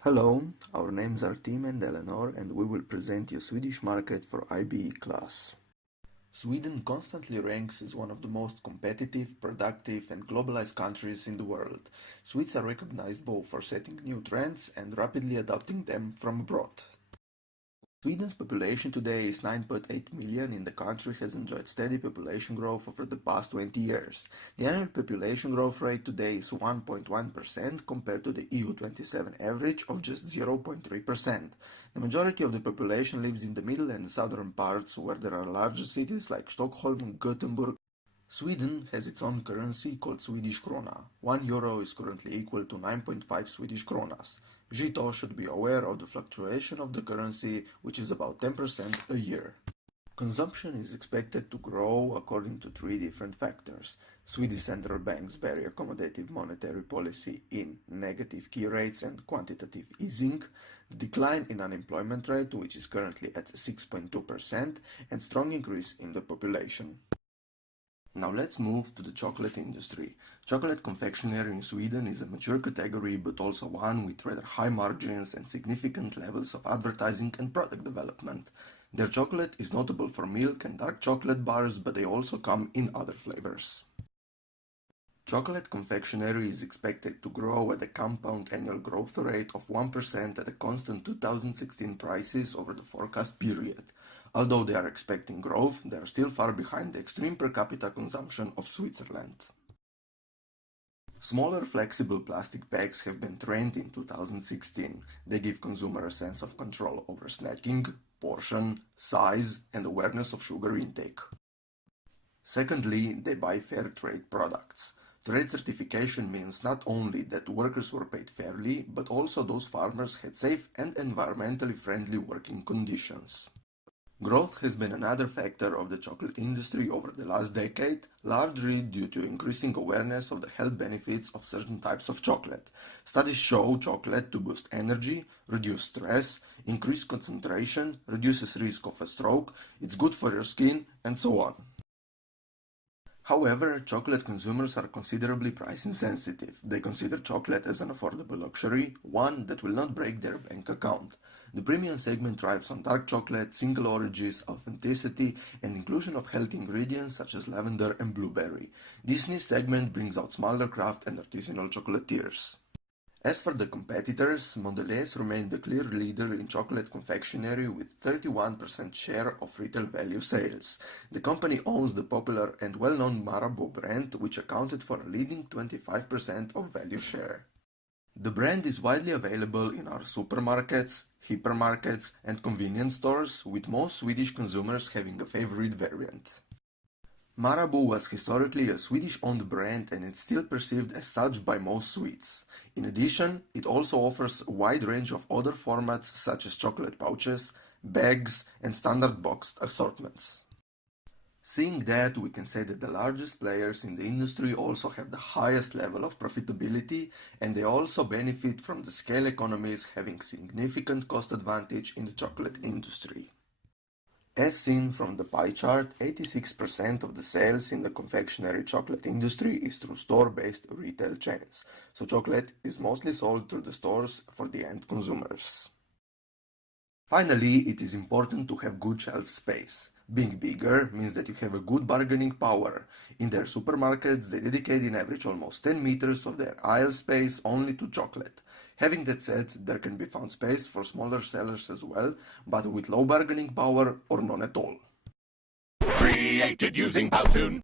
Hello, our names are Tim and Eleanor, and we will present you Swedish market for IBE class. Sweden constantly ranks as one of the most competitive, productive and globalized countries in the world. Swedes are recognized both for setting new trends and rapidly adopting them from abroad. Sweden's population today is 9.8 million and the country has enjoyed steady population growth over the past 20 years. The annual population growth rate today is 1.1% compared to the EU 27 average of just 0.3%. The majority of the population lives in the middle and southern parts where there are larger cities like Stockholm and Gothenburg. Sweden has its own currency called Swedish krona. 1 euro is currently equal to 9.5 Swedish kronas. Žito should be aware of the fluctuation of the currency, which is about 10% a year. Consumption is expected to grow according to three different factors. Swedish central bank's very accommodative monetary policy in negative key rates and quantitative easing, the decline in unemployment rate, which is currently at 6.2%, and strong increase in the population. Now let's move to the chocolate industry. Chocolate confectionery in Sweden is a mature category, but also one with rather high margins and significant levels of advertising and product development. Their chocolate is notable for milk and dark chocolate bars, but they also come in other flavors. Chocolate confectionery is expected to grow at a compound annual growth rate of 1% at a constant 2016 prices over the forecast period. Although they are expecting growth, they are still far behind the extreme per capita consumption of Switzerland. Smaller flexible plastic bags have been trend in 2016. They give consumer a sense of control over snacking, portion, size, and awareness of sugar intake. Secondly, they buy fair trade products. Trade certification means not only that workers were paid fairly, but also those farmers had safe and environmentally friendly working conditions. Growth has been another factor of the chocolate industry over the last decade, largely due to increasing awareness of the health benefits of certain types of chocolate. Studies show chocolate to boost energy, reduce stress, increase concentration, reduces risk of a stroke, it's good for your skin, and so on. However, chocolate consumers are considerably price insensitive. They consider chocolate as an affordable luxury, one that will not break their bank account. The premium segment thrives on dark chocolate, single origins, authenticity, and inclusion of healthy ingredients such as lavender and blueberry. This niche segment brings out smaller craft and artisanal chocolatiers. As for the competitors, Mondelez remained the clear leader in chocolate confectionery with 31% share of retail value sales. The company owns the popular and well-known Marabou brand, which accounted for a leading 25% of value share. The brand is widely available in our supermarkets, hypermarkets, and convenience stores, with most Swedish consumers having a favorite variant. Marabou was historically a Swedish-owned brand and it's still perceived as such by most Swedes. In addition, it also offers a wide range of other formats such as chocolate pouches, bags, and standard boxed assortments. Seeing that, we can say that the largest players in the industry also have the highest level of profitability, and they also benefit from the scale economies having significant cost advantage in the chocolate industry. As seen from the pie chart, 86% of the sales in the confectionery chocolate industry is through store-based retail chains, so chocolate is mostly sold through the stores for the end consumers. Finally, it is important to have good shelf space. Being bigger means that you have a good bargaining power. In their supermarkets, they dedicate in average almost 10 meters of their aisle space only to chocolate. Having that said, there can be found space for smaller sellers as well, but with low bargaining power or none at all. Created using Powtoon.